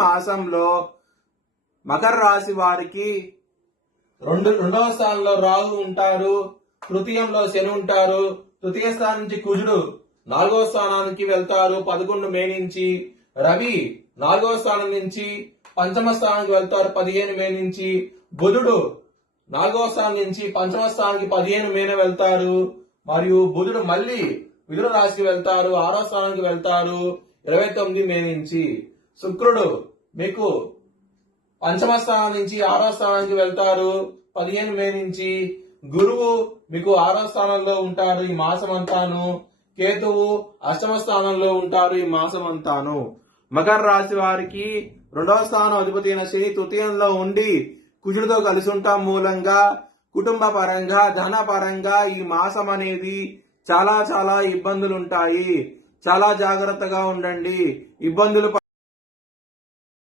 మాసంలో మకర రాశి వారికి రెండవ స్థానంలో రాహు ఉంటారు, తృతీయంలో శని ఉంటారు. తృతీయ స్థానం నుంచి కుజుడు 4వ స్థానానికి వెళ్తారు 11 మే నుంచి. రవి 4వ స్థానం నుంచి పంచమ స్థానానికి వెళ్తారు 15 మే నుంచి. బుధుడు 4వ స్థానం నుంచి పంచమ స్థానానికి 15 మేన వెళ్తారు. మరియు బుధుడు మళ్ళీ మిథున రాశికి వెళ్తారు, 6వ స్థానానికి వెళ్తారు 29 మే నుంచి. శుక్రుడు మీకు పంచమ స్థానం నుంచి 6వ స్థానానికి వెళ్తారు 15 మే నుంచి. గురువు మీకు 6వ స్థానంలో ఉంటారు ఈ మాసం అంతాను. కేతువు అష్టమ స్థానంలో ఉంటారు ఈ మాసం అంతాను. మకర రాశి వారికి 2వ స్థానం అధిపతి అయిన శని తృతీయంలో ఉండి కుజుడితో కలిసి ఉంటాం మూలంగా కుటుంబ పరంగా ధన పరంగా ఈ మాసం అనేది చాలా చాలా ఇబ్బందులు ఉంటాయి. చాలా జాగ్రత్తగా ఉండండి. ఇబ్బందులు